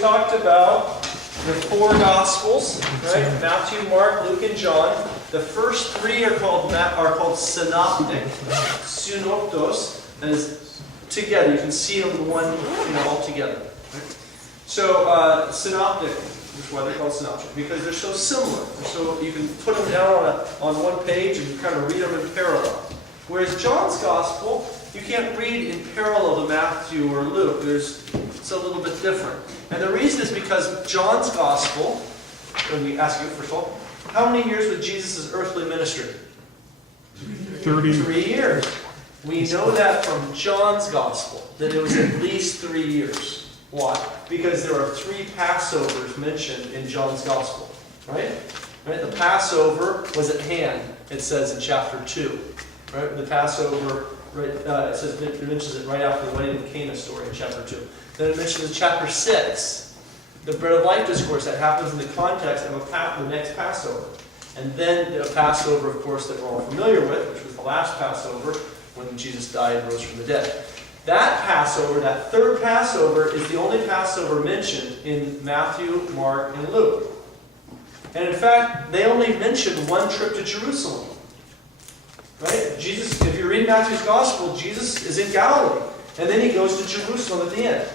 talked about the four Gospels, right? Matthew, Mark, Luke, and John. The first three are called synoptic, synoptos, that is together. You can see them one, all together. Right? So synoptic is why they're called synoptic, because they're so similar. So you can put them down on one page and kind of read them in parallel. Whereas John's Gospel, you can't read in parallel to Matthew or Luke. It's a little bit different. And the reason is because John's Gospel, let me ask you first of all, how many years was Jesus' earthly ministry? 30. 3 years. We know that from John's Gospel, that it was at least 3 years. Why? Because there are 3 Passovers mentioned in John's Gospel. Right? The Passover was at hand, it says in chapter 2. Right? The Passover, it mentions it right after the wedding of Cana story in chapter 2. Then it mentions in chapter 6, the Bread of Life discourse that happens in the context of the next Passover. And then the Passover, of course, that we're all familiar with, which was the last Passover, when Jesus died and rose from the dead. That Passover, that third Passover, is the only Passover mentioned in Matthew, Mark, and Luke. And in fact, they only mention one trip to Jerusalem. Right? Jesus, if you read Matthew's Gospel, Jesus is in Galilee. And then he goes to Jerusalem at the end.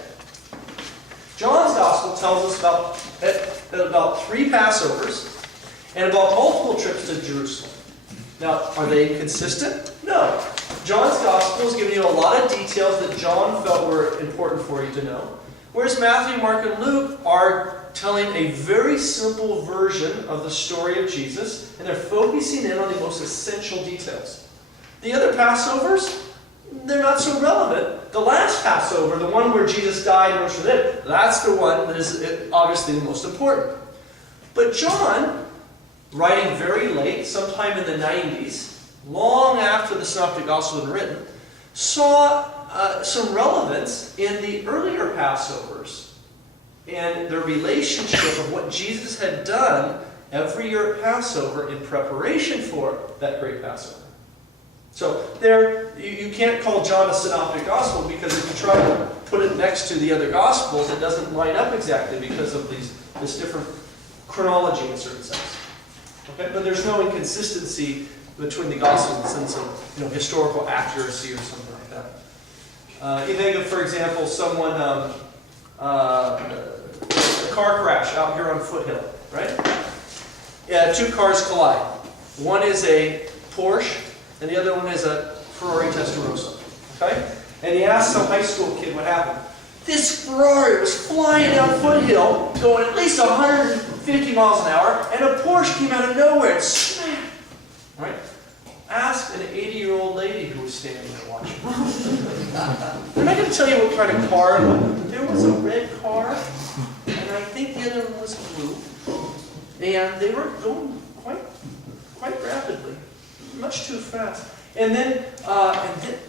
John's Gospel tells us about 3 Passovers and about multiple trips to Jerusalem. Now, are they inconsistent? No. John's Gospel is giving you a lot of details that John felt were important for you to know. Whereas Matthew, Mark, and Luke are telling a very simple version of the story of Jesus, and they're focusing in on the most essential details. The other Passovers, they're not so relevant. The last Passover, the one where Jesus died and rose from the dead, that's the one that is obviously the most important. But John, writing very late, sometime in the 90s, long after the Synoptic Gospel had been written, saw some relevance in the earlier Passovers and the relationship of what Jesus had done every year at Passover in preparation for that great Passover. So you can't call John a synoptic gospel, because if you try to put it next to the other gospels, it doesn't line up exactly because of this different chronology in a certain sense. Okay? But there's no inconsistency between the gospels in the sense of historical accuracy or something like that. You think of, for example, someone a car crash out here on Foothill, right? Yeah, 2 cars collide. One is a Porsche, and the other one is a Ferrari Testarossa. Okay? And he asked some high school kid what happened. This Ferrari was flying down Foothill, going at least 150 miles an hour, and a Porsche came out of nowhere and smacked. Right? Ask an 80-year-old lady who was standing there watching. They're not going to tell you what kind of car. There was a red car, and I think the other one was blue. And they were going quite rapidly. Much too fast. And then,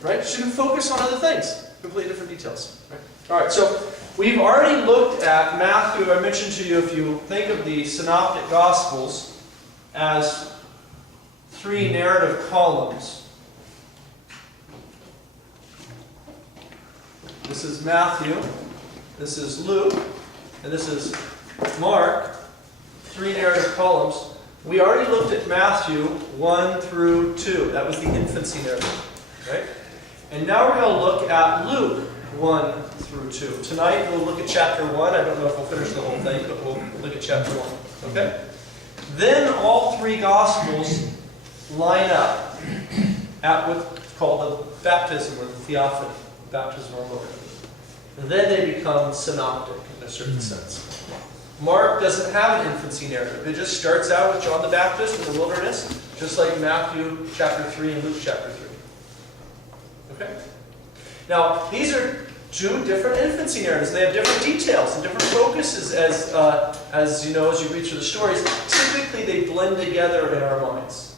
right, shouldn't focus on other things. Completely different details. Right? All right, so we've already looked at Matthew. I mentioned to you, if you think of the Synoptic Gospels as 3 narrative columns. This is Matthew, this is Luke, and this is Mark. 3 narrative columns. We already looked at Matthew 1 through 2. That was the infancy narrative. Right? And now we're going to look at Luke 1 through 2. Tonight we'll look at chapter 1. I don't know if we'll finish the whole thing, but we'll look at chapter 1. Okay? Then all 3 Gospels line up at what's called the baptism or the theophany, baptism of our Lord. And then they become synoptic in a certain sense. Mark doesn't have an infancy narrative. It just starts out with John the Baptist in the wilderness, just like Matthew chapter 3 and Luke chapter 3. Okay? Now, these are 2 different infancy narratives. They have different details and different focuses as you read through the stories. Typically, they blend together in our minds.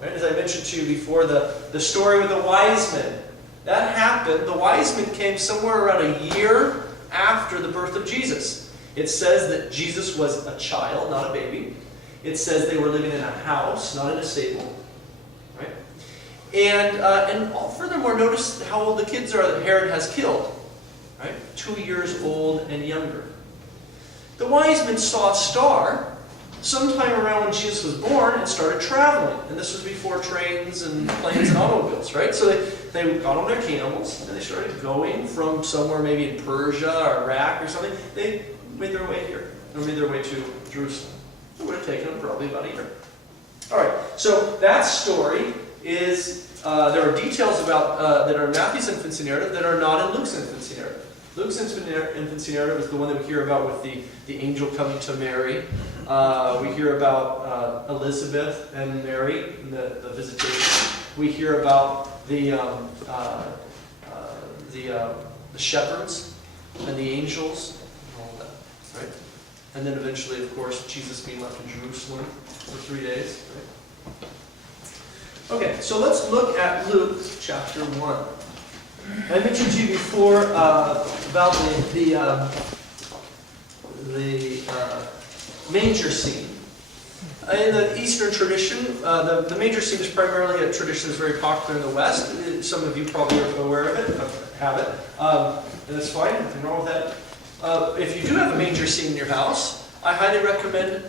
Right? As I mentioned to you before, the story with the wise men. That happened. The wise men came somewhere around a year after the birth of Jesus. It says that Jesus was a child, not a baby. It says they were living in a house, not in a stable. Right? And furthermore, notice how old the kids are that Herod has killed. Right? 2 years old and younger. The wise men saw a star sometime around when Jesus was born and started traveling. And this was before trains and planes and automobiles, right? So they got on their camels and they started going from somewhere maybe in Persia or Iraq or something. They made their way here. They made their way to Jerusalem. It would have taken them probably about a year. All right, so that story is, there are details about that are in Matthew's infancy narrative that are not in Luke's infancy narrative. Luke's infancy narrative is the one that we hear about with the angel coming to Mary. We hear about Elizabeth and Mary and the visitation. We hear about the shepherds and the angels and all that, right? And then eventually, of course, Jesus being left in Jerusalem for 3 days, right? Okay, so let's look at Luke chapter 1. I mentioned to you before about the manger scene. In the Eastern tradition, the manger scene is primarily a tradition that's very popular in the West. Some of you probably are aware of it, have it, and that's fine, nothing wrong with that. If you do have a manger scene in your house, I highly recommend,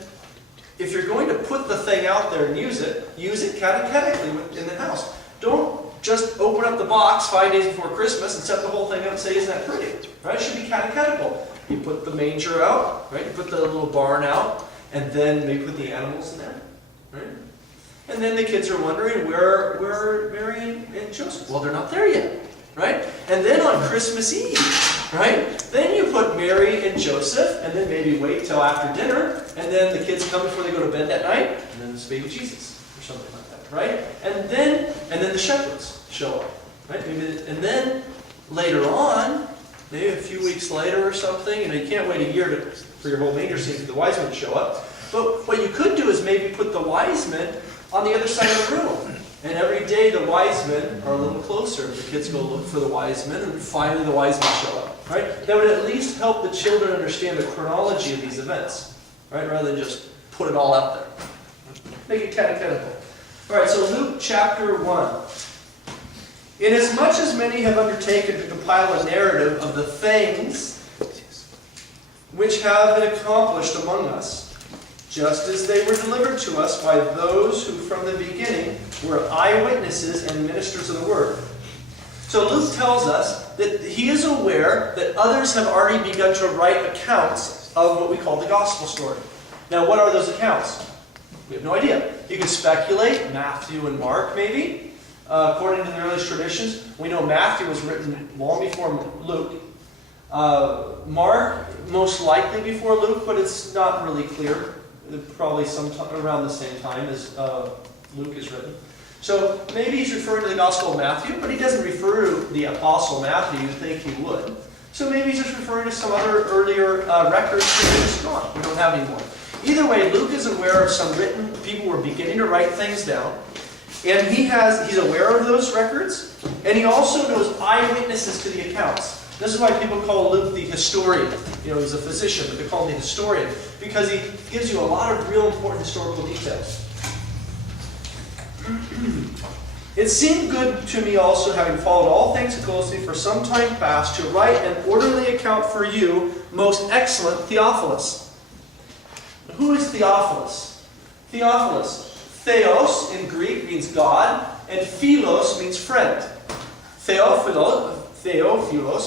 if you're going to put the thing out there and use it catechetically in the house. Don't just open up the box 5 days before Christmas and set the whole thing up and say, isn't that pretty? Right? It should be catechetical. You put the manger out, right? You put the little barn out, and then maybe put the animals in there, right? And then the kids are wondering, where are Mary and Joseph? Well, they're not there yet, right? And then on Christmas Eve, right? Then you put Mary and Joseph, and then maybe wait till after dinner, and then the kids come before they go to bed that night, and then it's baby Jesus, or something like that, right? And then the shepherds show up, right? And then later on, maybe a few weeks later or something, you can't wait a year for your whole manger scene for the wise men to show up. But what you could do is maybe put the wise men on the other side of the room. And every day the wise men are a little closer. The kids go look for the wise men, and finally the wise men show up, right? That would at least help the children understand the chronology of these events, right? Rather than just put it all out there. Make it catechetical. All right, so Luke chapter 1. Inasmuch as many have undertaken to compile a narrative of the things which have been accomplished among us, just as they were delivered to us by those who from the beginning were eyewitnesses and ministers of the word. So Luke tells us that he is aware that others have already begun to write accounts of what we call the gospel story. Now, what are those accounts? We have no idea. You can speculate, Matthew and Mark maybe. According to the earliest traditions, we know Matthew was written long before Luke. Mark, most likely before Luke, but it's not really clear. Probably sometime around the same time as Luke is written. So maybe he's referring to the Gospel of Matthew, but he doesn't refer to the Apostle Matthew. You'd think he would. So maybe he's just referring to some other earlier records that are just gone. We don't have any more. Either way, Luke is aware of some written, people were beginning to write things down. And he's aware of those records, and he also knows eyewitnesses to the accounts. This is why people call Luke the historian. He's a physician, but they call him the historian, because he gives you a lot of real important historical details. It seemed good to me also, having followed all things closely for some time past, to write an orderly account for you, most excellent Theophilus. Who is Theophilus? Theophilus. Theos in Greek means God, and philos means friend. Theophilos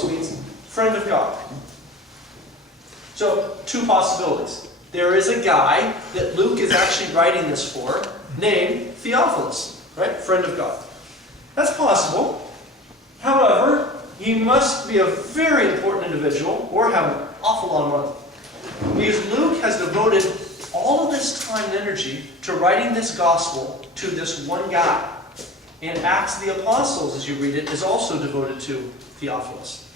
means friend of God. So, two possibilities. There is a guy that Luke is actually writing this for, named Theophilus, right? Friend of God. That's possible. However, he must be a very important individual or have an awful long run. Because Luke has devoted all of this time and energy to writing this gospel to this one guy. And Acts of the Apostles, as you read it, is also devoted to Theophilus.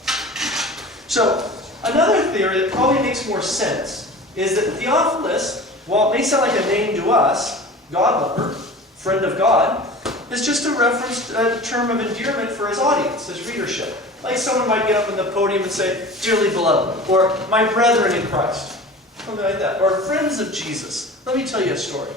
So, another theory that probably makes more sense is that Theophilus, while it may sound like a name to us, God lover, friend of God, is just a term of endearment for his audience, his readership. Like someone might get up on the podium and say, dearly beloved, or my brethren in Christ. Something like that. Or friends of Jesus. Let me tell you a story.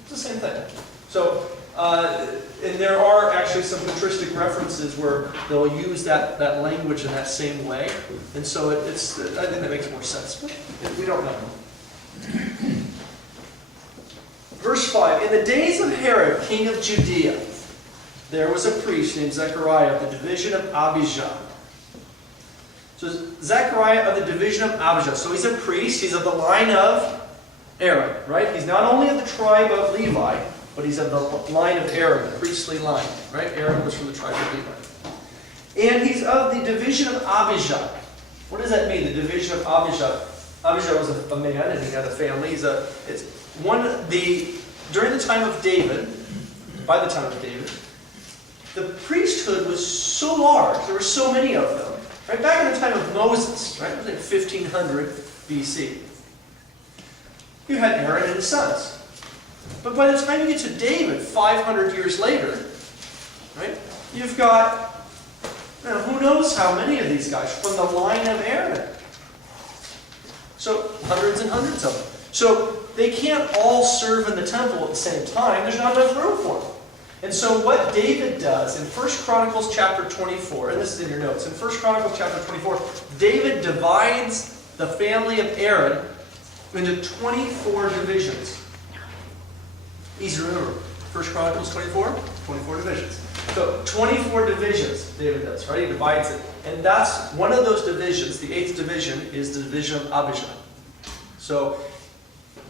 It's the same thing. So, and there are actually some patristic references where they'll use that language in that same way. And so I think that makes more sense. But We don't know. Verse 5, in the days of Herod, king of Judea, there was a priest named Zechariah of the division of Abijah. So Zechariah of the division of Abijah. So he's a priest. He's of the line of Aaron, right? He's not only of the tribe of Levi, but he's of the line of Aaron, the priestly line, right? Aaron was from the tribe of Levi. And he's of the division of Abijah. What does that mean, the division of Abijah? Abijah was a man, and he had a family. During the time of David, by the time of David, the priesthood was so large, there were so many of them, right? Back in the time of Moses, right? It was like 1500 BC. You had Aaron and his sons. But by the time you get to David, 500 years later, right? You've got, who knows how many of these guys from the line of Aaron. So, hundreds and hundreds of them. So, they can't all serve in the temple at the same time. There's not enough room for them. And so what David does in 1 Chronicles chapter 24, and this is in your notes, in 1 Chronicles chapter 24, David divides the family of Aaron into 24 divisions. Easy to remember. 1 Chronicles 24, 24 divisions. So 24 divisions David does, right? He divides it. And that's one of those divisions, the 8th division, is the division of Abijah. So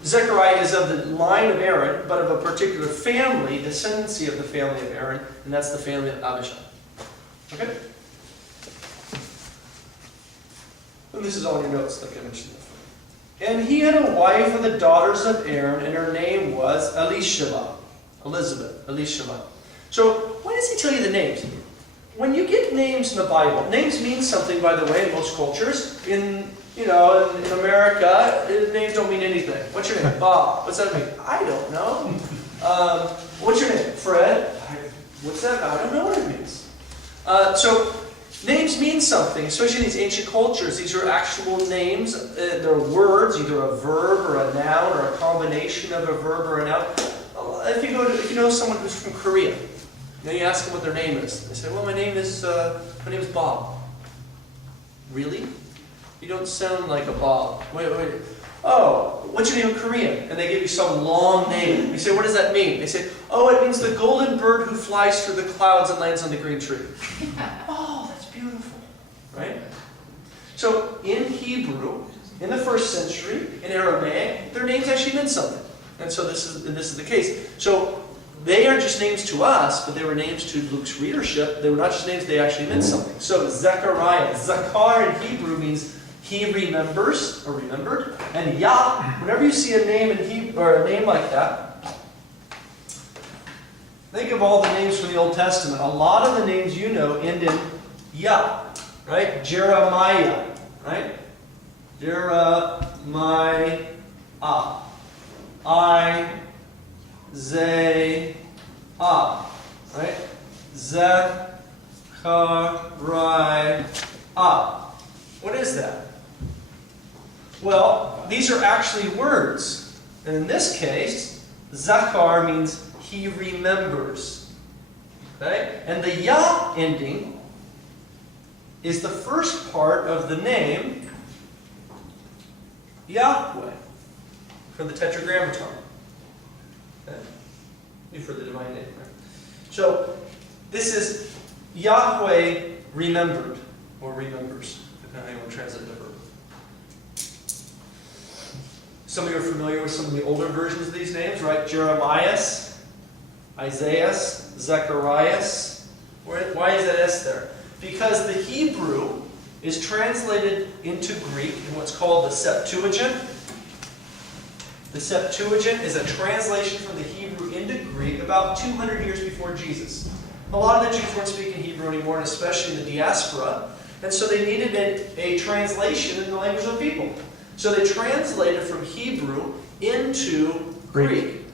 Zechariah is of the line of Aaron, but of a particular family, descendancy of the family of Aaron, and that's the family of Abijah. Okay? And this is all in your notes, like I mentioned before. And he had a wife of the daughters of Aaron, and her name was Elishama. Elishama. So, why does he tell you the names? When you get names in the Bible, names mean something, by the way, in most cultures. In America, names don't mean anything. What's your name? Bob. What's that mean? I don't know. What's your name? Fred. What's that? I don't know what it means. So, names mean something, especially in these ancient cultures. These are actual names. They're words, either a verb or a noun or a combination of a verb or a noun. If you know someone who's from Korea, you ask them what their name is. They say, "Well, my name is Bob." Really? You don't sound like a Bob. Wait. Oh, what's your name in Korean? And they give you some long name. You say, "What does that mean?" They say, "Oh, it means the golden bird who flies through the clouds and lands on the green tree." Oh, that's beautiful, right? So in Hebrew, in the first century, in Aramaic, their names actually meant something. And so this is the case. So they aren't just names to us, but they were names to Luke's readership. They were not just names, they actually meant something. So Zechariah, Zachar in Hebrew means he remembers or remembered. And Yah, whenever you see a name in Hebrew or a name like that, think of all the names from the Old Testament. A lot of the names you know end in Yah, right? Jeremiah, right? Jeremiah. Isaiah, right? Zechariah. What is that? Well, these are actually words. And in this case, Zachar means he remembers. Okay? And the Yah ending is the first part of the name Yahweh from the Tetragrammaton. Okay? For the divine name, right? So, this is Yahweh remembered, or remembers, depending on how you want to translate the verb. Some of you are familiar with some of the older versions of these names, right? Jeremiah, Isaiah, Zechariah. Why is that S there? Because the Hebrew is translated into Greek in what's called the Septuagint. The Septuagint is a translation from the Hebrew into Greek about 200 years before Jesus. A lot of the Jews weren't speaking Hebrew anymore, and especially in the diaspora, and so they needed a translation in the language of the people. So they translated from Hebrew into Greek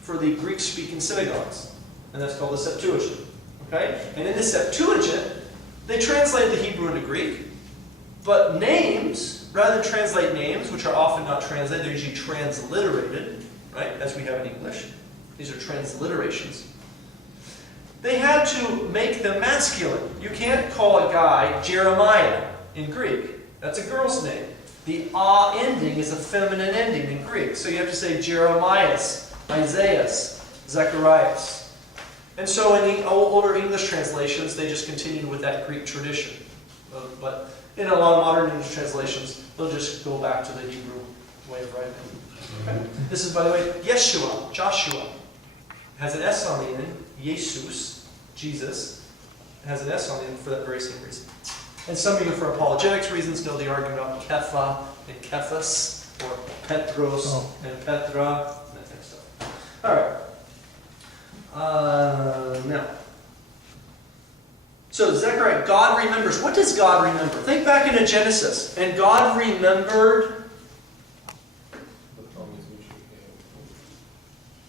for the Greek-speaking synagogues, and that's called the Septuagint. Okay? And in the Septuagint, they translated the Hebrew into Greek, but names, rather than translate names, which are often not translated, they're usually transliterated, right, as we have in English. These are transliterations. They had to make them masculine. You can't call a guy Jeremiah in Greek. That's a girl's name. The ah ending is a feminine ending in Greek. So you have to say Jeremias, Isaias, Zecharias. And so in the older English translations, they just continued with that Greek tradition. But in a lot of modern English translations, they'll just go back to the Hebrew way of writing. Okay? This is, by the way, Yeshua, Joshua. It has an S on the end. Jesus, Jesus. It has an S on the end for that very same reason. And some of you, for apologetics reasons, know the argument about Kepha and Kephas, or Petros and Petra, and that kind of stuff. All right. Now. So Zechariah, God remembers. What does God remember? Think back into Genesis. And God remembered.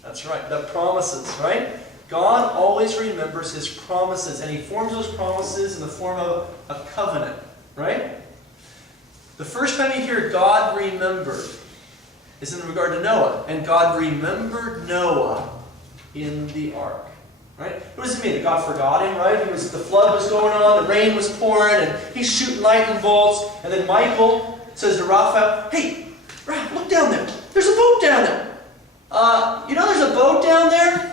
That's right, the promises, right? God always remembers His promises, and He forms those promises in the form of a covenant, right? The first time you hear God remembered is in regard to Noah, and God remembered Noah in the ark, right? What does it mean? That God forgot him, right? The flood was going on, the rain was pouring, and he's shooting lightning bolts, and then Michael says to Raphael, "Hey, Raph, look down there. There's a boat down there. You know there's a boat down there?"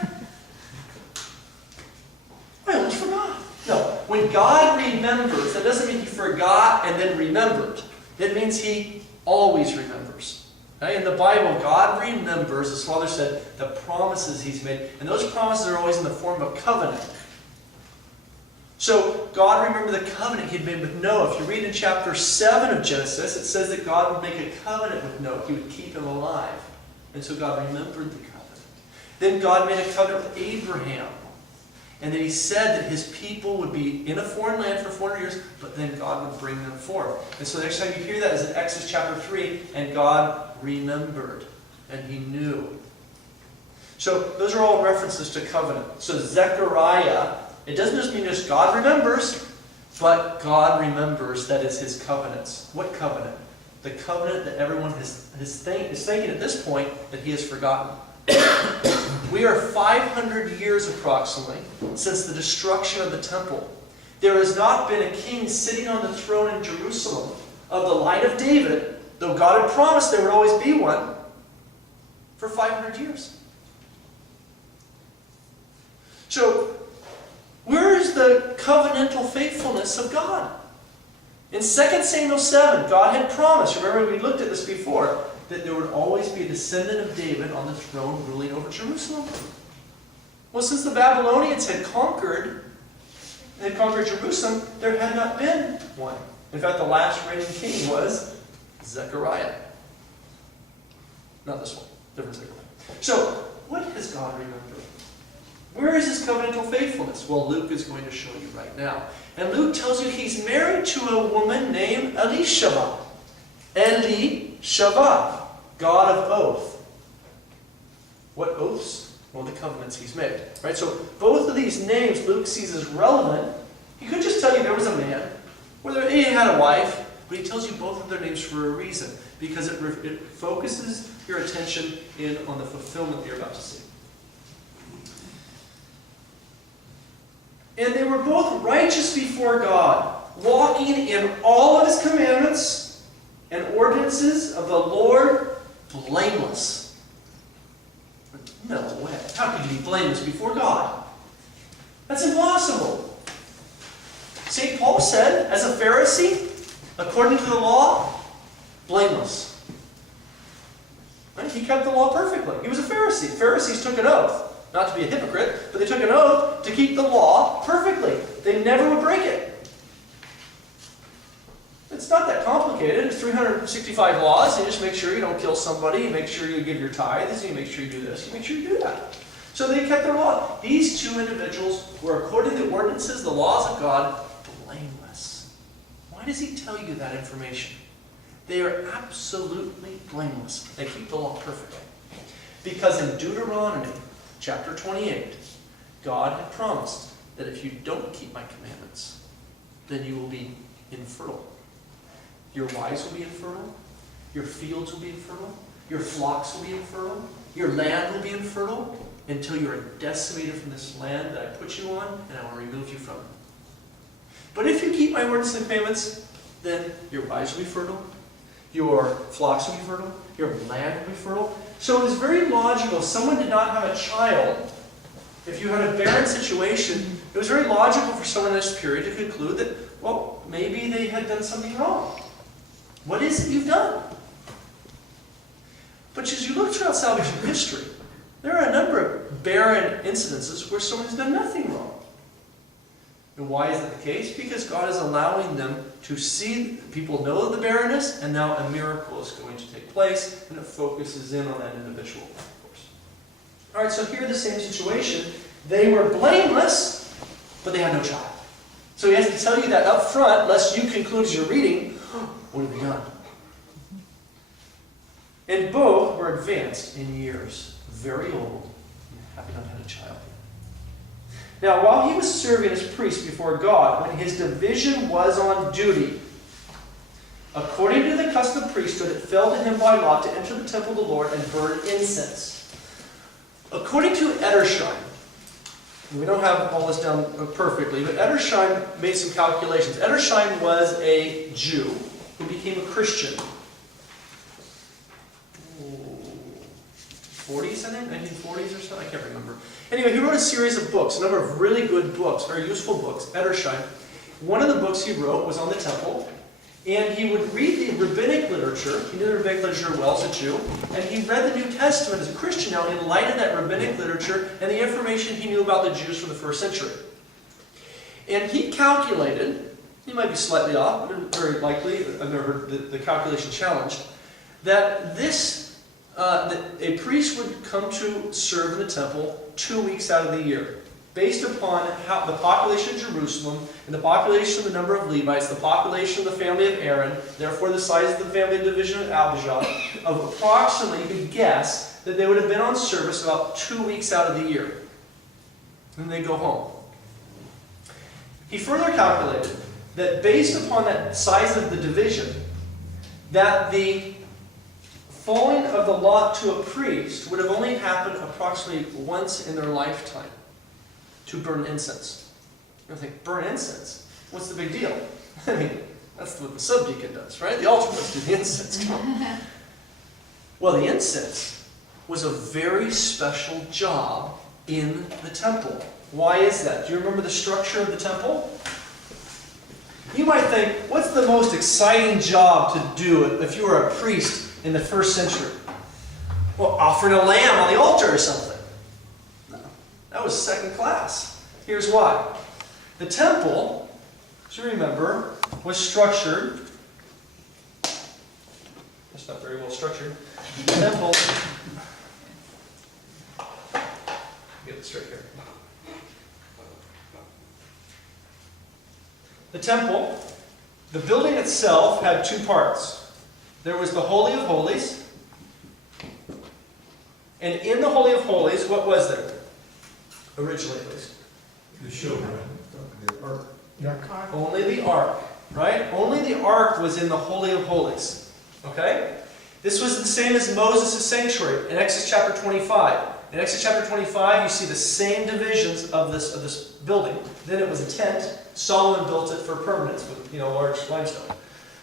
I almost forgot. No, when God remembers, that doesn't mean He forgot and then remembered. It means He always remembers. Okay? In the Bible, God remembers, as Father said, the promises He's made. And those promises are always in the form of covenant. So, God remembered the covenant He had made with Noah. If you read in chapter 7 of Genesis, it says that God would make a covenant with Noah. He would keep him alive. And so God remembered the covenant. Then God made a covenant with Abraham. And then He said that His people would be in a foreign land for 400 years, but then God would bring them forth. And so the next time you hear that is in Exodus chapter 3, and God remembered, and He knew. So those are all references to covenant. So Zechariah, it doesn't just mean just God remembers, but God remembers, that is His covenants. What covenant? The covenant that everyone is thinking at this point that He has forgotten. We are 500 years approximately since the destruction of the temple. There has not been a king sitting on the throne in Jerusalem of the line of David, though God had promised there would always be one, for 500 years. So, where is the covenantal faithfulness of God? In 2 Samuel 7, God had promised, remember we looked at this before, that there would always be a descendant of David on the throne ruling over Jerusalem. Well, since the Babylonians had conquered Jerusalem, there had not been one. In fact, the last reigning king was Zechariah. Not this one, different Zechariah. So, what has God remembered? Where is His covenantal faithfulness? Well, Luke is going to show you right now. And Luke tells you He's married to a woman named Elishama. Elishama, God of oath. What oaths? Well, the covenants He's made. Right? So both of these names Luke sees as relevant. He could just tell you there was a man, whether he had a wife, but he tells you both of their names for a reason, because it focuses your attention in on the fulfillment you're about to see. And they were both righteous before God, walking in all of His commandments and ordinances of the Lord, blameless. No way. How could you be blameless before God? That's impossible. St. Paul said, as a Pharisee, according to the law, blameless. Right? He kept the law perfectly. He was a Pharisee. Pharisees took an oath. Not to be a hypocrite, but they took an oath to keep the law perfectly. They never would break it. It's not that complicated. It's 365 laws. You just make sure you don't kill somebody. You make sure you give your tithes. You make sure you do this. You make sure you do that. So they kept their law. These two individuals were, according to the ordinances, the laws of God, blameless. Why does He tell you that information? They are absolutely blameless. They keep the law perfectly. Because in Deuteronomy, chapter 28, God had promised that if you don't keep my commandments, then you will be infertile. Your wives will be infertile. Your fields will be infertile. Your flocks will be infertile. Your land will be infertile until you are decimated from this land that I put you on, and I will remove you from it. But if you keep my ordinances and commandments, then your wives will be fertile. your flocks will be fertile, your land will be fertile. So it was very logical. If someone did not have a child, if you had a barren situation, it was very logical for someone in this period to conclude that, well, maybe they had done something wrong. What is it you've done? But as you look throughout salvation history, there are a number of barren incidences where someone has done nothing wrong. And why is that the case? Because God is allowing them to see, people know the barrenness, and now a miracle is going to take place, and it focuses in on that individual, of course. All right, so here the same situation. They were blameless, but they had no child. So he has to tell you that up front, lest you conclude as you're reading, what have they done? And both were advanced in years, very old, and having not had a child. Now, while he was serving as priest before God, when his division was on duty, according to the custom of priesthood, it fell to him by lot to enter the temple of the Lord and burn incense. According to Edersheim, we don't have all this down perfectly, but Edersheim made some calculations. Edersheim was a Jew who became a Christian. 40s, I think? 1940s or something? I can't remember. Anyway, he wrote a series of books, a number of really good books, very useful books, Edersheim. One of the books he wrote was on the temple, and he would read the rabbinic literature. He knew the rabbinic literature well as a Jew, and he read the New Testament as a Christian now in light of that rabbinic literature and the information he knew about the Jews from the first century. And he calculated, he might be slightly off, but very likely, I've never heard the calculation challenged, that that a priest would come to serve in the temple 2 weeks out of the year, based upon how the population of Jerusalem and the population of the number of Levites, the population of the family of Aaron, therefore the size of the family division of Abijah, of approximately, you could guess, that they would have been on service about 2 weeks out of the year. And then they go home. He further calculated that based upon that size of the division, that the falling of the lot to a priest would have only happened approximately once in their lifetime, to burn incense. You think, burn incense? What's the big deal? I mean, that's what the subdeacon does, right? The altar boys do the incense. Well, the incense was a very special job in the temple. Why is that? Do you remember the structure of the temple? You might think, what's the most exciting job to do if you were a priest in the first century? Well, offering a lamb on the altar or something. No, that was second class. Here's why. The temple, as you remember, was structured. It's not very well structured. The temple. Get this straight here. The temple, the building itself had two parts. There was the Holy of Holies. And in the Holy of Holies, what was there? Originally, at least. The showbread. The ark. Only the ark, right? Only the ark was in the Holy of Holies. Okay? This was the same as Moses' sanctuary in Exodus chapter 25. In Exodus chapter 25, you see the same divisions of this building. Then it was a tent. Solomon built it for permanence with large limestone.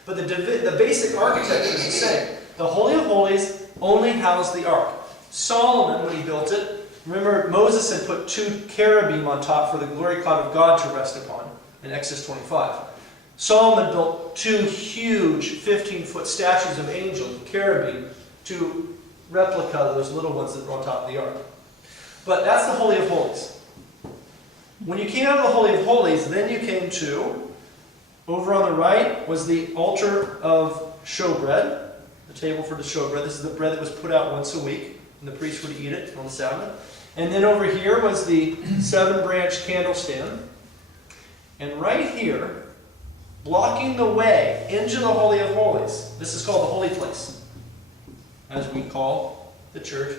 But the basic architecture is the same. The Holy of Holies only housed the ark. Solomon, when he built it, remember Moses had put 2 cherubim on top for the glory cloud of God to rest upon in Exodus 25. Solomon built 2 huge 15-foot statues of angels, cherubim, to replica those little ones that were on top of the ark. But that's the Holy of Holies. When you came out of the Holy of Holies, then you came to, over on the right was the altar of showbread, the table for the showbread. This is the bread that was put out once a week, and the priest would eat it on the Sabbath. And then over here was the 7-branch candle stand. And right here, blocking the way into the Holy of Holies, this is called the holy place, as we call the church.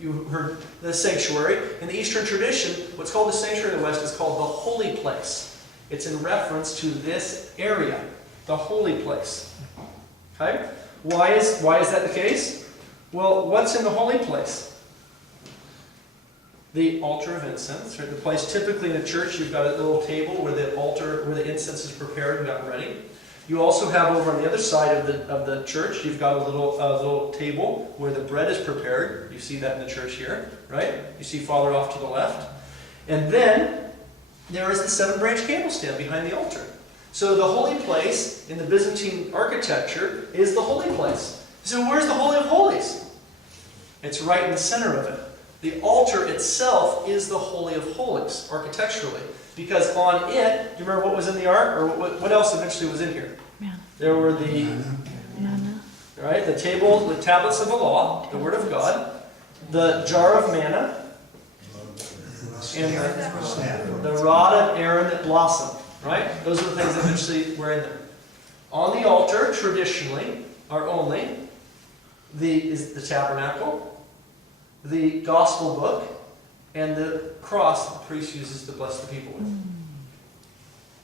You heard the sanctuary. In the Eastern tradition, what's called the sanctuary in the West is called the holy place. It's in reference to this area, the holy place. Okay? Why is that the case? Well, what's in the holy place? The altar of incense, right? The place typically in a church, you've got a little table where the incense is prepared and got ready. You also have over on the other side of the church, you've got a little table where the bread is prepared. You see that in the church here, right? You see Father off to the left. And then there is the 7-branch candlestand behind the altar. So the holy place in the Byzantine architecture is the holy place. So where's the Holy of Holies? It's right in the center of it. The altar itself is the Holy of Holies, architecturally. Because on it, do you remember what was in the ark? Or what else eventually was in here? Yeah. There were the, right, the table, the tablets of the law, the Word of God, the jar of manna, and the rod of Aaron that blossomed. Right? Those are the things that eventually were in there. On the altar, traditionally, are only the tabernacle, the gospel book, and the cross that the priest uses to bless the people with.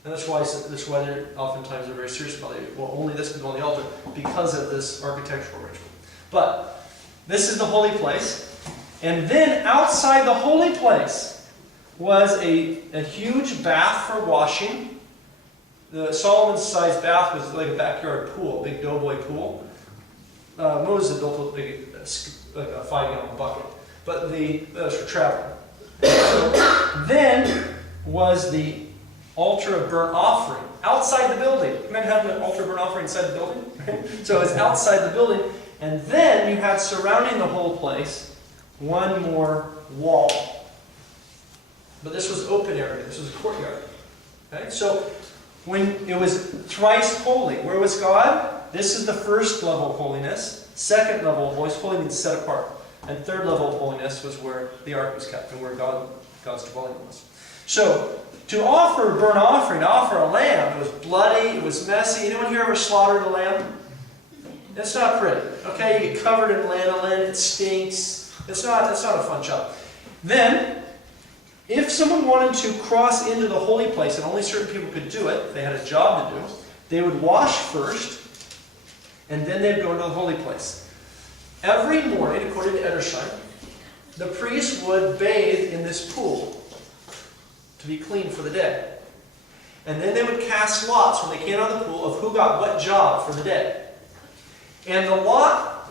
And that's why they're oftentimes very serious about it. Well, only this can go on the altar because of this architectural ritual. But this is the holy place. And then outside the holy place was a huge bath for washing. The Solomon-sized bath was like a backyard pool, a big doughboy pool. Moses built a big, like a 5-gallon bucket, but that was for traveling. Then was the altar of burnt offering outside the building. Imagine having an altar of burnt offering inside the building. So it's outside the building, and then you had surrounding the whole place one more wall. But this was open area. This was a courtyard. Okay? So when it was thrice holy, where was God? This is the first level of holiness. Second level of holiness, holy means set apart. And third level of holiness was where the ark was kept and where God's dwelling was. So to offer a burnt offering, to offer a lamb, it was bloody, it was messy. Anyone here ever slaughtered a lamb? It's not pretty. Okay, you get covered in lanolin, it stinks. It's not a fun job. Then, if someone wanted to cross into the holy place, and only certain people could do it, they had a job to do, they would wash first, and then they'd go into the holy place. Every morning, according to Edersheim, the priest would bathe in this pool to be clean for the day. And then they would cast lots when they came out of the pool of who got what job for the day. And the lot,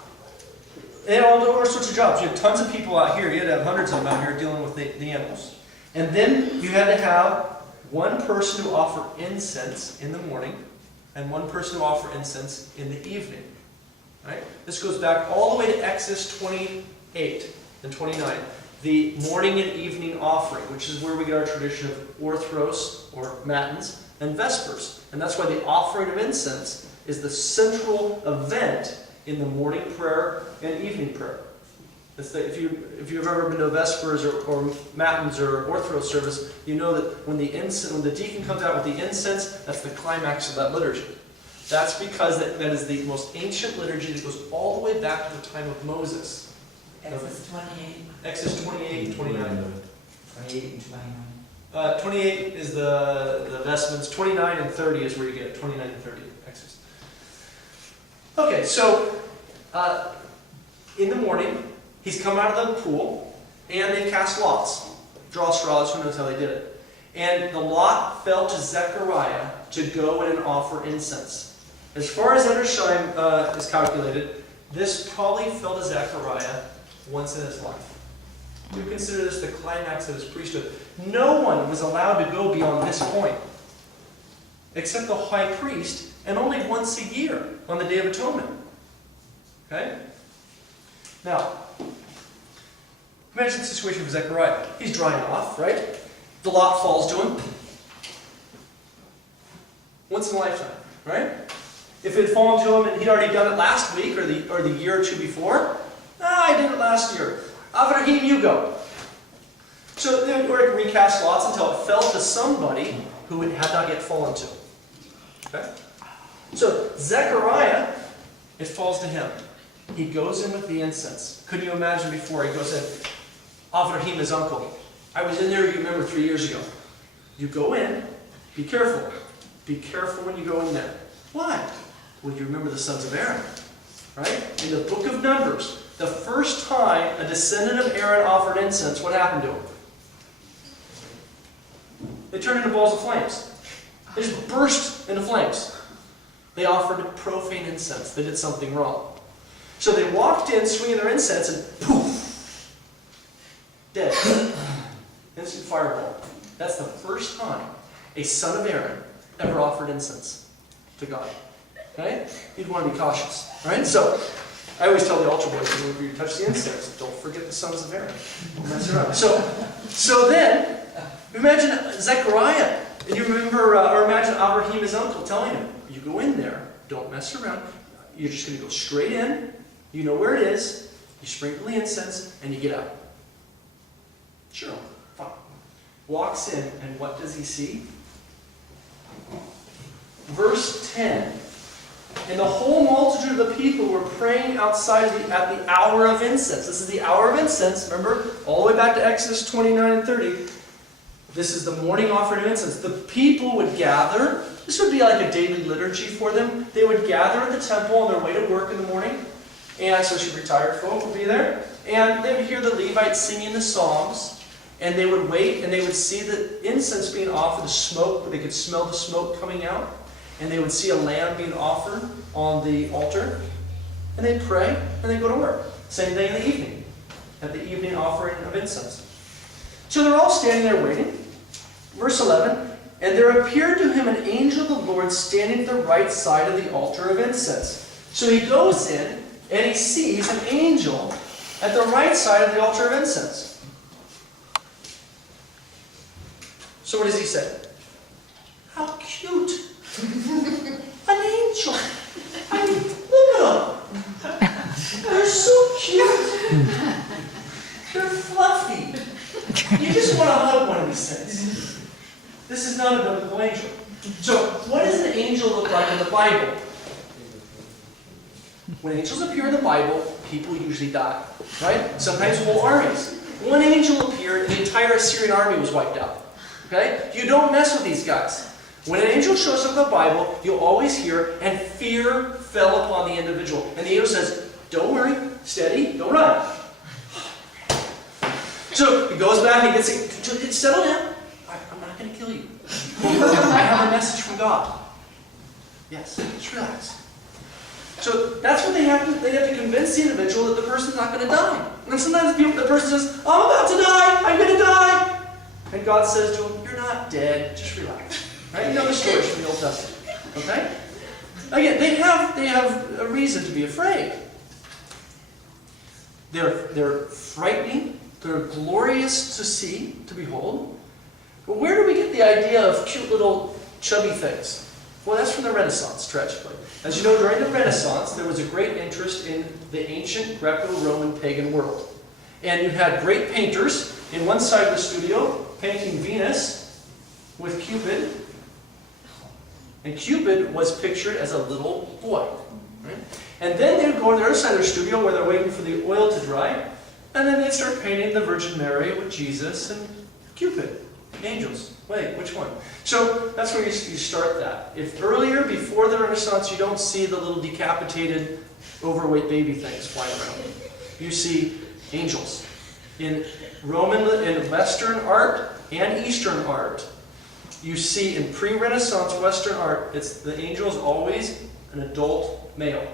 they had all sorts of jobs. You had tons of people out here. You had to have hundreds of them out here dealing with the animals. And then you had to have one person who offered incense in the morning and one person who offered incense in the evening. Right? This goes back all the way to Exodus 28 and 29. The morning and evening offering, which is where we get our tradition of orthros, or matins, and vespers. And that's why the offering of incense is the central event in the morning prayer and evening prayer. If you've ever been to Vespers or Matins or Orthros service, you know that when the deacon comes out with the incense, that's the climax of that liturgy. That's because that is the most ancient liturgy that goes all the way back to the time of Moses. Exodus 28. Exodus 28 and 29. 28 and 29. 28 is the vestments. 29 and 30 is where you get it. 29 and 30, Exodus. Okay, so in the morning, he's come out of the pool, and they cast lots. Draw straws, who knows how they did it. And the lot fell to Zechariah to go in and offer incense. As far as Edersheim is calculated, this probably fell to Zechariah once in his life. We consider this the climax of his priesthood. No one was allowed to go beyond this point, except the high priest, and only once a year on the Day of Atonement. Okay? Now, imagine the situation of Zechariah. He's drying off, right? The lot falls to him. Once in a lifetime, right? If it had fallen to him and he'd already done it last week or the year or two before, I did it last year. Avraham, you go. So they would recast lots until it fell to somebody who it had not yet fallen to. Okay? So Zechariah, it falls to him. He goes in with the incense. Couldn't you imagine before he goes in? Avraham, his uncle. I was in there, you remember, 3 years ago. You go in, be careful. Be careful when you go in there. Why? Well, you remember the sons of Aaron. Right? In the book of Numbers, the first time a descendant of Aaron offered incense, what happened to him? They turned into balls of flames. They just burst into flames. They offered profane incense. They did something wrong. So they walked in swinging their incense and poof, dead. Instant fireball. That's the first time a son of Aaron ever offered incense to God. Right? You'd want to be cautious. Right? So I always tell the altar boys, whenever you touch the incense, don't forget the sons of Aaron. Don't mess around. So then, imagine Zechariah. And you remember, or imagine Abraham, his uncle, telling him, you go in there, don't mess around. You're just going to go straight in. You know where it is. You sprinkle the incense, and you get out. Sure, fine. Walks in, and what does he see? Verse 10. And the whole multitude of the people were praying outside at the hour of incense. This is the hour of incense. Remember, all the way back to Exodus 29 and 30. This is the morning offering of incense. The people would gather. This would be like a daily liturgy for them. They would gather at the temple on their way to work in the morning. And so retired folk would be there. And they would hear the Levites singing the psalms. And they would wait and they would see the incense being offered, the smoke. They could smell the smoke coming out. And they would see a lamb being offered on the altar. And they'd pray and they'd go to work. Same thing in the evening. At the evening offering of incense. So they're all standing there waiting. Verse 11. And there appeared to him an angel of the Lord standing at the right side of the altar of incense. So he goes in and he sees an angel at the right side of the altar of incense. So what does he say? How cute! An angel! I mean, look at them! They're so cute! They're fluffy! You just want to hug one of these things. This is not a biblical angel. So, what does an angel look like in the Bible? When angels appear in the Bible, people usually die. Right? Sometimes whole armies. One angel appeared and the entire Assyrian army was wiped out. Okay? You don't mess with these guys. When an angel shows up in the Bible, you'll always hear, and fear fell upon the individual. And the angel says, don't worry, steady, don't run. So he goes back and gets it, settle down. I'm not going to kill you. I have a message from God. Yes, just relax. So that's what they have to convince the individual that the person's not going to die. And sometimes the person says, I'm about to die, I'm going to die. And God says to him, you're not dead, just relax. Right? You know the stories from the Old Testament. Okay? Again, they have a reason to be afraid. They're frightening. They're glorious to see, to behold. But where do we get the idea of cute little chubby things? Well, that's from the Renaissance, tragically. As you know, during the Renaissance, there was a great interest in the ancient Greco-Roman pagan world. And you had great painters in one side of the studio painting Venus with Cupid. And Cupid was pictured as a little boy. Right? And then they'd go to the other side of the studio where they're waiting for the oil to dry. And then they'd start painting the Virgin Mary with Jesus and Cupid. Angels. Wait, which one? So that's where you start that. If earlier, before the Renaissance, you don't see the little decapitated, overweight baby things flying around. You see angels. In Western art and Eastern art, you see in pre-Renaissance Western art, the angel is always an adult male.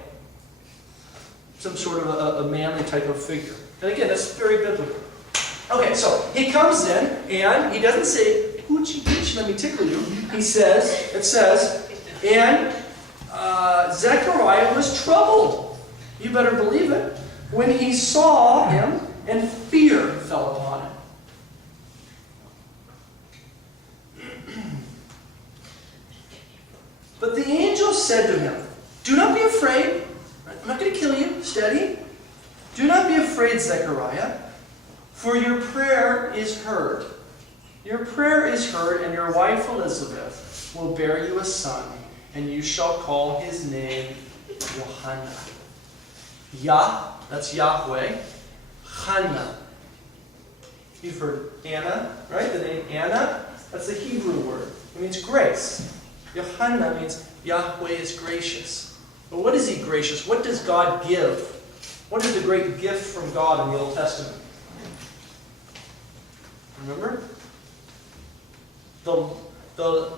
Some sort of a manly type of figure. And again, that's very biblical. Okay, so he comes in and he doesn't say, hoochie coochie, let me tickle you. It says, and Zechariah was troubled. You better believe it. When he saw him, and fear fell upon him. But the angel said to him, do not be afraid. I'm not going to kill you. Steady. Do not be afraid, Zechariah, for your prayer is heard. Your prayer is heard, and your wife Elizabeth will bear you a son, and you shall call his name Yohanan. Yah, that's Yahweh. Hannah. You've heard Anna, right? The name Anna, that's the Hebrew word. It means grace. Yohanan means Yahweh is gracious. But what is he gracious? What does God give? What is the great gift from God in the Old Testament? Remember? The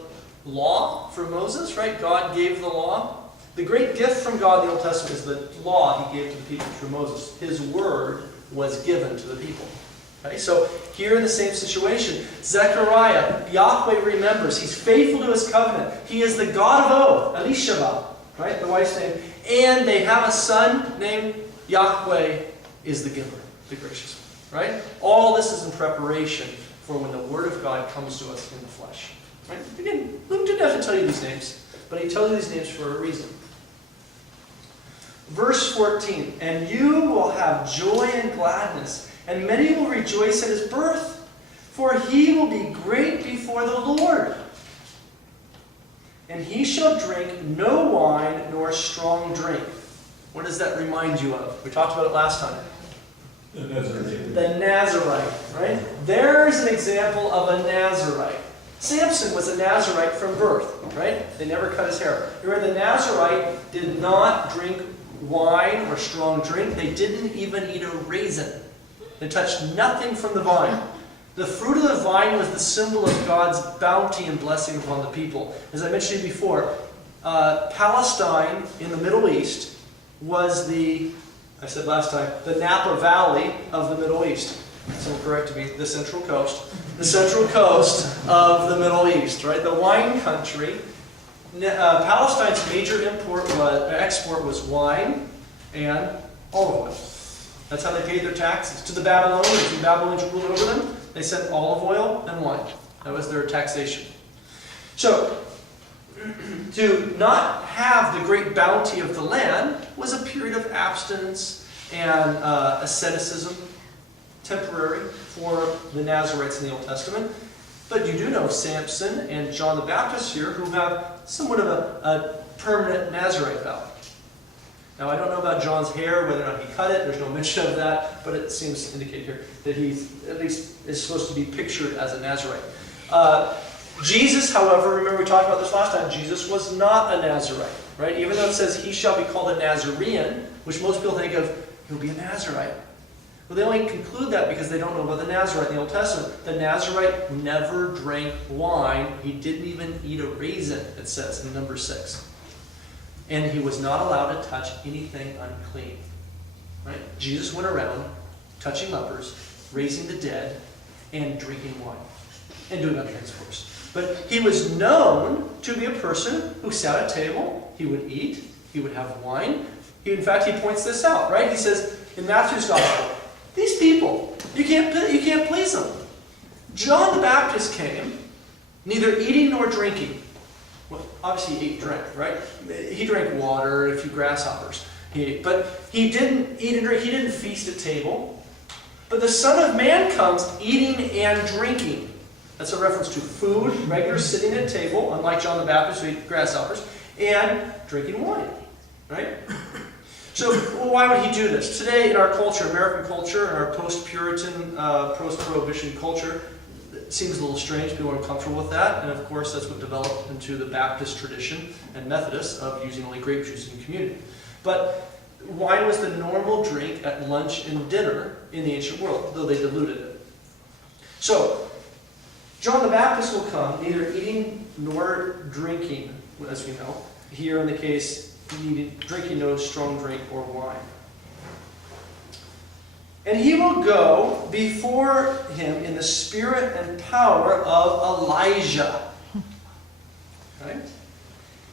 law for Moses, right? God gave the law. The great gift from God in the Old Testament is the law he gave to the people through Moses. His word was given to the people. Okay? So here in the same situation, Zechariah, Yahweh remembers. He's faithful to his covenant. He is the God of oath, Elishama, right? The wife's name. And they have a son named Yahweh is the giver, the gracious one. Right? All this is in preparation for when the word of God comes to us in the flesh. Right? Again, Luke didn't have to tell you these names, but he tells you these names for a reason. Verse 14, and you will have joy and gladness, and many will rejoice at his birth, for he will be great before the Lord. And he shall drink no wine nor strong drink. What does that remind you of? We talked about it last time. The Nazarene. The Nazarite, right? There's an example of a Nazarite. Samson was a Nazarite from birth, right? They never cut his hair. Remember, the Nazarite did not drink wine or strong drink. They didn't even eat a raisin. They touched nothing from the vine. The fruit of the vine was the symbol of God's bounty and blessing upon the people. As I mentioned before, Palestine in the Middle East was I said last time, the Napa Valley of the Middle East. So correct to be the Central Coast. The Central Coast of the Middle East, right? The wine country. Palestine's major export was wine and olive oil. That's how they paid their taxes. To the Babylonians, when Babylonians ruled over them, they sent olive oil and wine. That was their taxation. So, to not have the great bounty of the land was a period of abstinence and asceticism, temporary, for the Nazarites in the Old Testament. But you do know Samson and John the Baptist here, who have somewhat of a permanent Nazarite vow. Now, I don't know about John's hair, whether or not he cut it. There's no mention of that, but it seems to indicate here that he at least is supposed to be pictured as a Nazarite. Jesus, however, remember we talked about this last time, Jesus was not a Nazarite, right? Even though it says he shall be called a Nazarene, which most people think of, he'll be a Nazarite. Well, they only conclude that because they don't know about the Nazarite in the Old Testament. The Nazarite never drank wine. He didn't even eat a raisin, it says in number 6. And he was not allowed to touch anything unclean. Right? Jesus went around touching lepers, raising the dead, and drinking wine. And doing other things, of course. But he was known to be a person who sat at a table, he would eat, he would have wine. In fact, he points this out, right? He says in Matthew's Gospel, these people, you can't please them. John the Baptist came, neither eating nor drinking. Well, obviously he ate and drank, right? He drank water and a few grasshoppers. But he didn't eat and drink. He didn't feast at table. But the Son of Man comes eating and drinking. That's a reference to food, regular sitting at table, unlike John the Baptist who ate grasshoppers, and drinking wine, right? So why would he do this? Today in our culture, American culture, and our post-Puritan, post-Prohibition culture, it seems a little strange. People are uncomfortable with that. And of course, that's what developed into the Baptist tradition and Methodists of using only grape juice in communion. But wine was the normal drink at lunch and dinner in the ancient world, though they diluted it. So, John the Baptist will come, neither eating nor drinking, as we know. Here in the case, drinking no strong drink or wine. And he will go before him in the spirit and power of Elijah. Right?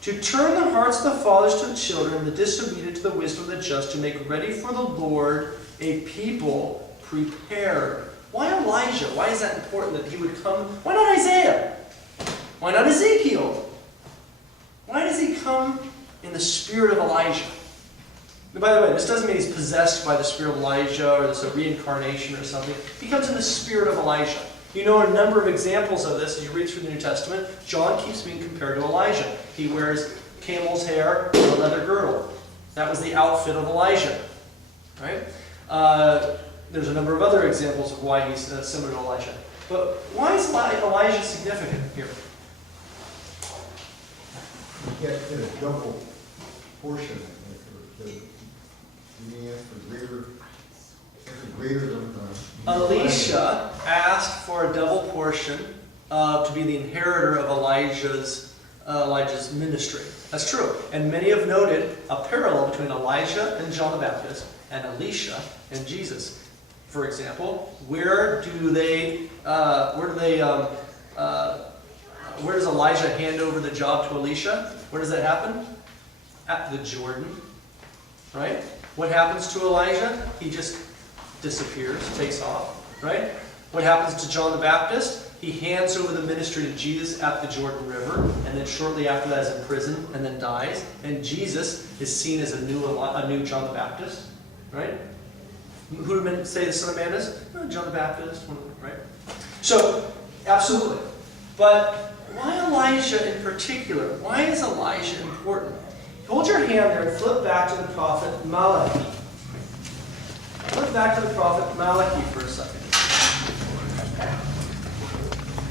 To turn the hearts of the fathers to the children, the disobedient to the wisdom of the just, to make ready for the Lord a people prepared. Why Elijah? Why is that important that he would come? Why not Isaiah? Why not Ezekiel? Why does he come in the spirit of Elijah? And by the way, this doesn't mean he's possessed by the spirit of Elijah or there's a reincarnation or something. He comes in the spirit of Elijah. You know a number of examples of this as you read through the New Testament. John keeps being compared to Elijah. He wears camel's hair and a leather girdle. That was the outfit of Elijah. Right? There's a number of other examples of why he's similar to Elijah. But why is Elijah significant here? You get a double portion. You ask for greater than. Elisha asked for a double portion to be the inheritor of Elijah's ministry. That's true. And many have noted a parallel between Elijah and John the Baptist and Elisha and Jesus. For example, where does Elijah hand over the job to Elisha? Where does that happen? At the Jordan. Right? What happens to Elijah? He just disappears, takes off. Right? What happens to John the Baptist? He hands over the ministry to Jesus at the Jordan River, and then shortly after that is in prison, and then dies. And Jesus is seen as a new John the Baptist. Right? Who do men say the Son of Man is? John the Baptist. Right? So, absolutely. But why Elijah in particular? Why is Elijah important? Hold your hand there and flip back to the prophet Malachi. Flip back to the prophet Malachi for a second.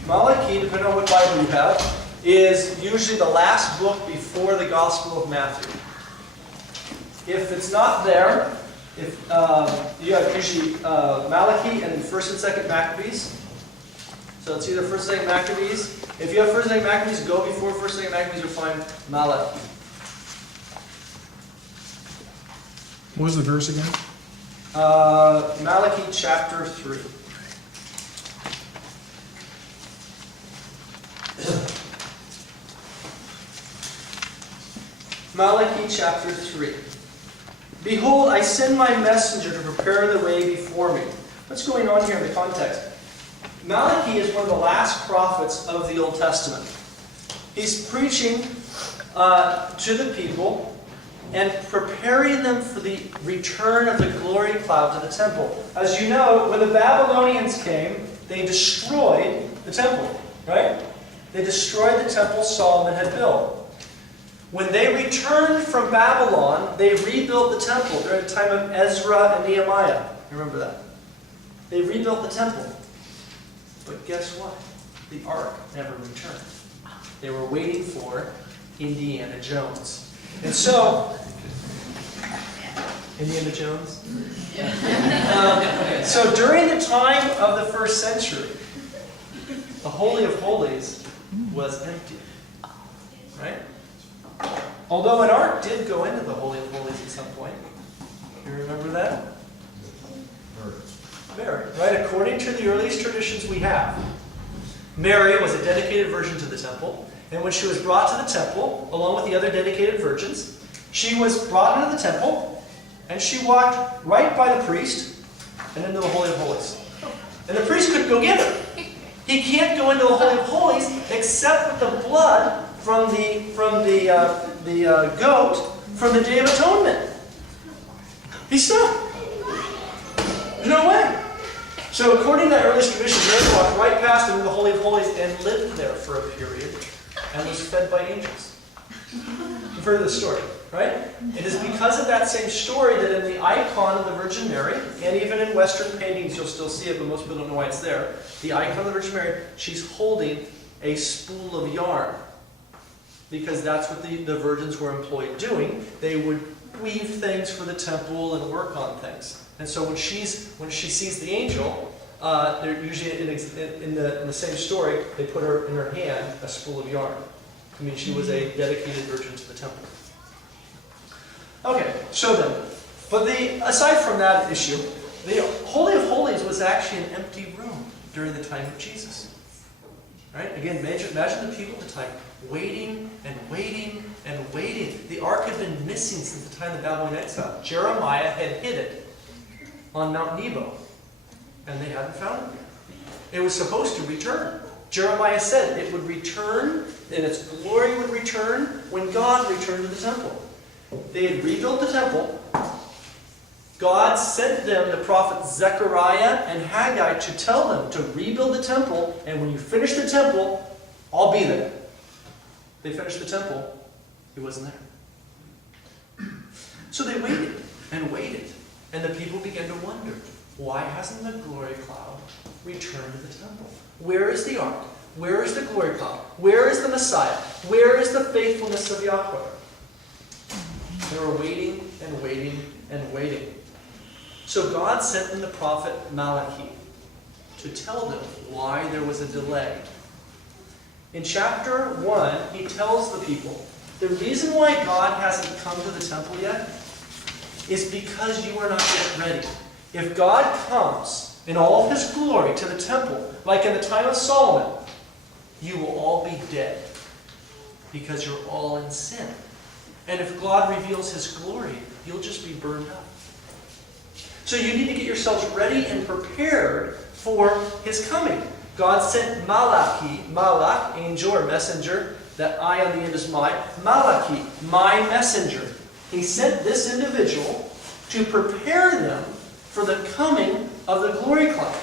Malachi, depending on what Bible you have, is usually the last book before the Gospel of Matthew. If it's not there, if you have usually Malachi and 1st and 2nd Maccabees. So it's either 1st and 2nd Maccabees. If you have 1st and 2nd Maccabees, go before 1st and 2nd Maccabees, you'll find Malachi. What was the verse again? Malachi chapter 3. Malachi chapter 3. Behold, I send my messenger to prepare the way before me. What's going on here in the context? Malachi is one of the last prophets of the Old Testament. He's preaching to the people and preparing them for the return of the glory cloud to the temple. As you know, when the Babylonians came, they destroyed the temple, right? They destroyed the temple Solomon had built. When they returned from Babylon, they rebuilt the temple during the time of Ezra and Nehemiah. Remember that? They rebuilt the temple. But guess what? The ark never returned. They were waiting for Indiana Jones. And so, Indiana Jones? So during the time of the 1st century, the Holy of Holies was empty. Right? Although an ark did go into the Holy of Holies at some point. You remember that? Mary, right? According to the earliest traditions we have, Mary was a dedicated virgin to the temple, and when she was brought to the temple, along with the other dedicated virgins, she was brought into the temple, and she walked right by the priest and into the Holy of Holies. And the priest couldn't go get her. He can't go into the Holy of Holies except with the blood from the goat from the Day of Atonement. He's stuck. There's no way. So according to that earliest tradition, Mary walked right past into the Holy of Holies and lived there for a period and was fed by angels. You've heard of this story, right? It is because of that same story that in the icon of the Virgin Mary, and even in Western paintings you'll still see it, but most people don't know why it's there. The icon of the Virgin Mary, she's holding a spool of yarn. Because that's what the virgins were employed doing. They would weave things for the temple and work on things. And so when she sees the angel, they're usually in the same story, they put her in her hand a spool of yarn. I mean, she was a dedicated virgin to the temple. Okay, so then, but aside from that issue, the Holy of Holies was actually an empty room during the time of Jesus. Right? Again, imagine the people at the time waiting and waiting and waiting. The ark had been missing since the time of the Babylonian exile. Jeremiah had hid it on Mount Nebo, and they hadn't found it yet. It was supposed to return. Jeremiah said it would return, and its glory would return when God returned to the temple. They had rebuilt the temple. God sent them the prophets Zechariah and Haggai to tell them to rebuild the temple, and when you finish the temple, I'll be there. They finished the temple. He wasn't there. So they waited and waited, and the people began to wonder, why hasn't the glory cloud returned to the temple? Where is the ark? Where is the glory cloud? Where is the Messiah? Where is the faithfulness of Yahweh? They were waiting and waiting and waiting. So God sent them the prophet Malachi to tell them why there was a delay. In chapter 1, he tells the people The reason why God hasn't come to the temple yet is because you are not yet ready. If God comes in all of his glory to the temple, like in the time of Solomon, you will all be dead because you're all in sin. And if God reveals his glory, you'll just be burned up. So you need to get yourselves ready and prepared for his coming. God sent Malachi, Malach, angel or messenger, that I on the end is my, Malachi, my messenger. He sent this individual to prepare them for the coming of the glory cloud.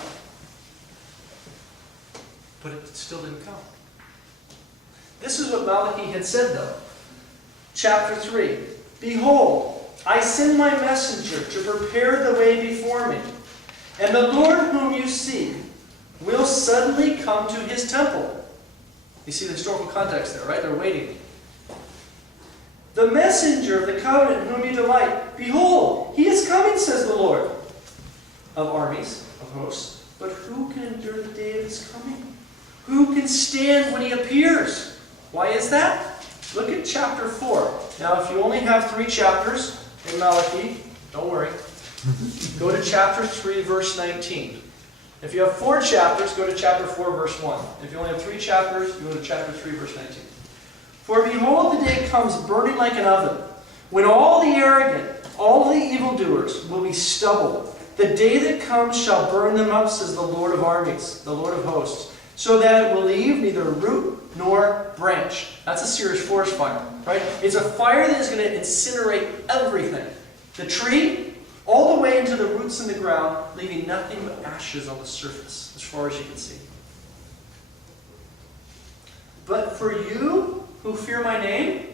But it still didn't come. This is what Malachi had said though. Chapter 3. Behold, I send my messenger to prepare the way before me. And the Lord whom you seek will suddenly come to his temple. You see the historical context there, right? They're waiting. The messenger of the covenant whom you delight, behold, he is coming, says the Lord of armies, of hosts. But who can endure the day of his coming? Who can stand when he appears? Why is that? Look at chapter 4. Now, if you only have 3 chapters in Malachi, don't worry. Go to chapter 3, verse 19. If you have 4 chapters, go to chapter 4, verse 1. If you only have 3 chapters, go to chapter 3, verse 19. For behold, the day comes burning like an oven, when all the arrogant, all the evildoers will be stubble. The day that comes shall burn them up, says the Lord of armies, the Lord of hosts, so that it will leave neither root nor branch. That's a serious forest fire, right? It's a fire that is going to incinerate everything. The tree, all the way into the roots in the ground, leaving nothing but ashes on the surface, as far as you can see. But for you who fear my name,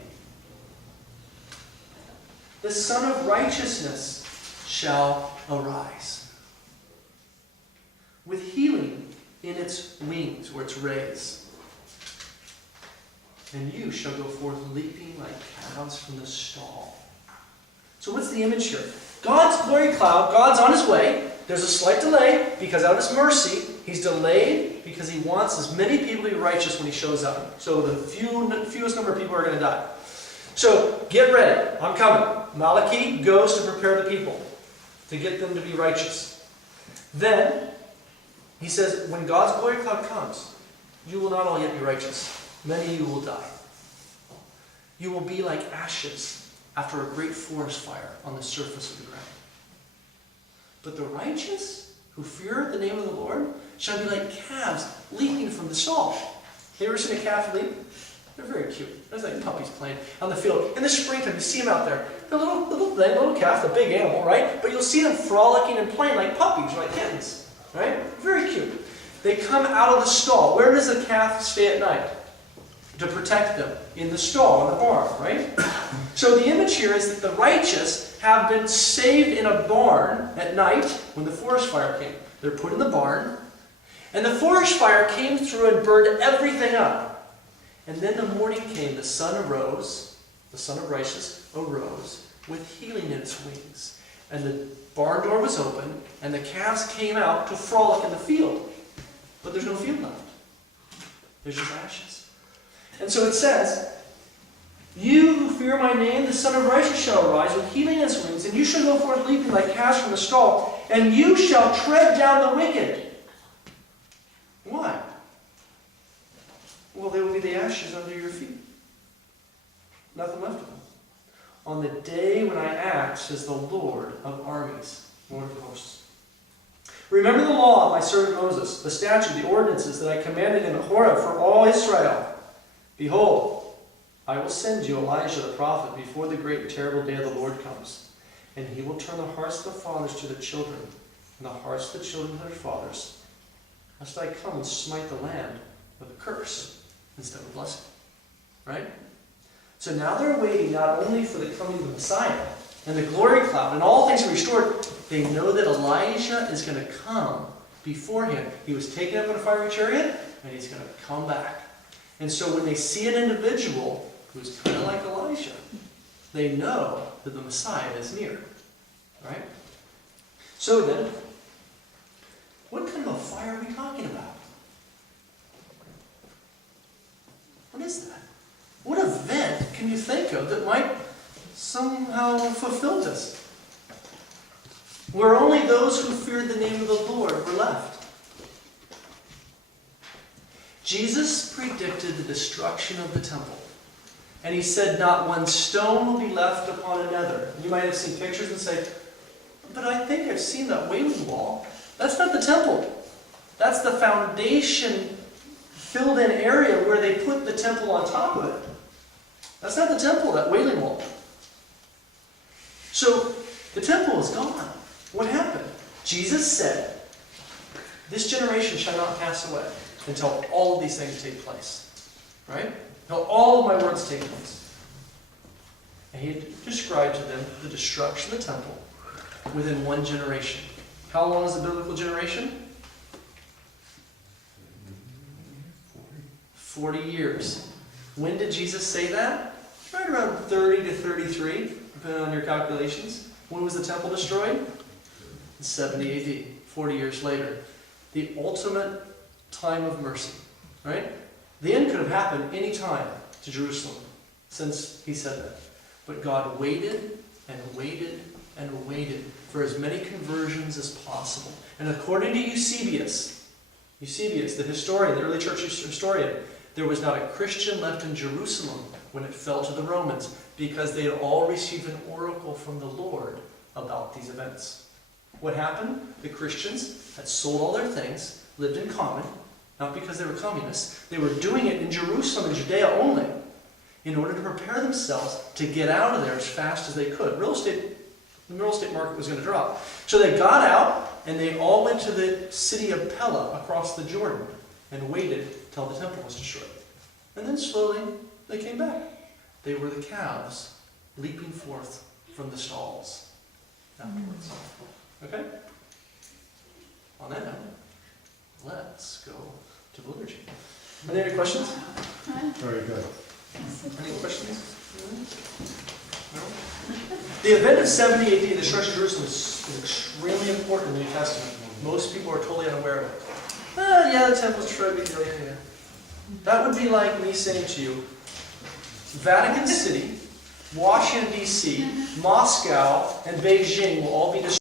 the Son of Righteousness shall arise, with healing in its wings, or its rays. And you shall go forth leaping like calves from the stall. So what's the image here? God's glory cloud, God's on his way. There's a slight delay because out of his mercy, he's delayed because he wants as many people to be righteous when he shows up. So the fewest number of people are going to die. So get ready. I'm coming. Malachi goes to prepare the people to get them to be righteous. Then he says, when God's glory cloud comes, you will not all yet be righteous. Many of you will die. You will be like ashes after a great forest fire on the surface of the ground. But the righteous who fear the name of the Lord shall be like calves leaping from the stall. Have you ever seen a calf leap? They're very cute. There's like puppies playing on the field. In the springtime, you see them out there. They're little calf, the big animal, right? But you'll see them frolicking and playing like puppies, like kittens, right? Very cute. They come out of the stall. Where does the calf stay at night? To protect them. In the stall, in the barn, right? So the image here is that the righteous have been saved in a barn at night when the forest fire came. They're put in the barn, and the forest fire came through and burned everything up. And then the morning came, the sun arose, the Son of Righteousness arose with healing in its wings. And the barn door was open, and the calves came out to frolic in the field. But there's no field left. There's just ashes. And so it says, you who fear my name, the Son of Righteousness shall arise with healing in his wings, and you shall go forth leaping like calves from the stall, and you shall tread down the wicked. Why? Well, they will be the ashes under your feet. Nothing left of them. On the day when I act, says the Lord of armies, Lord of hosts. Remember the law of my servant Moses, the statute, the ordinances that I commanded in Horeb for all Israel. Behold, I will send you Elijah the prophet before the great and terrible day of the Lord comes. And he will turn the hearts of the fathers to the children, and the hearts of the children to their fathers, lest I come and smite the land with a curse instead of a blessing. Right? So now they're waiting not only for the coming of the Messiah and the glory cloud and all things are restored, they know that Elijah is going to come beforehand. He was taken up in a fiery chariot, and he's going to come back. And so when they see an individual who's kind of like Elijah, they know that the Messiah is near. Right? So then, what kind of a fire are we talking about? What is that? What event can you think anecdote that might somehow fulfill this. Where only those who feared the name of the Lord were left. Jesus predicted the destruction of the temple. And he said, not one stone will be left upon another. You might have seen pictures and say, but I think I've seen that Wailing Wall. That's not the temple. That's the foundation filled in area where they put the temple on top of it. That's not the temple, that Wailing Wall. So, the temple is gone. What happened? Jesus said, this generation shall not pass away until all of these things take place. Right? Until all of my words take place. And he described to them the destruction of the temple within one generation. How long is the biblical generation? 40 years. When did Jesus say that? Right around 30 to 33, depending on your calculations. When was the temple destroyed? In 70 AD, 40 years later. The ultimate time of mercy, right? The end could have happened any time to Jerusalem since he said that. But God waited and waited and waited for as many conversions as possible. And according to Eusebius, the historian, the early church historian, there was not a Christian left in Jerusalem when it fell to the Romans, because they had all received an oracle from the Lord about these events. What happened? The Christians had sold all their things, lived in common, not because they were communists. They were doing it in Jerusalem and Judea only, in order to prepare themselves to get out of there as fast as they could. The real estate market was going to drop. So they got out, and they all went to the city of Pella across the Jordan and waited till the temple was destroyed. And then slowly they came back. They were the calves leaping forth from the stalls afterwards. Okay? On that note, let's go to the liturgy. Are there any questions? Very good. Any questions? No? The event of 70 AD, the destruction of Jerusalem, is extremely important in the New Testament. Most people are totally unaware of it. Yeah, the temple's destroyed, big deal, yeah. That would be like me saying to you, Vatican City, Washington, D.C., Moscow, and Beijing will all be destroyed.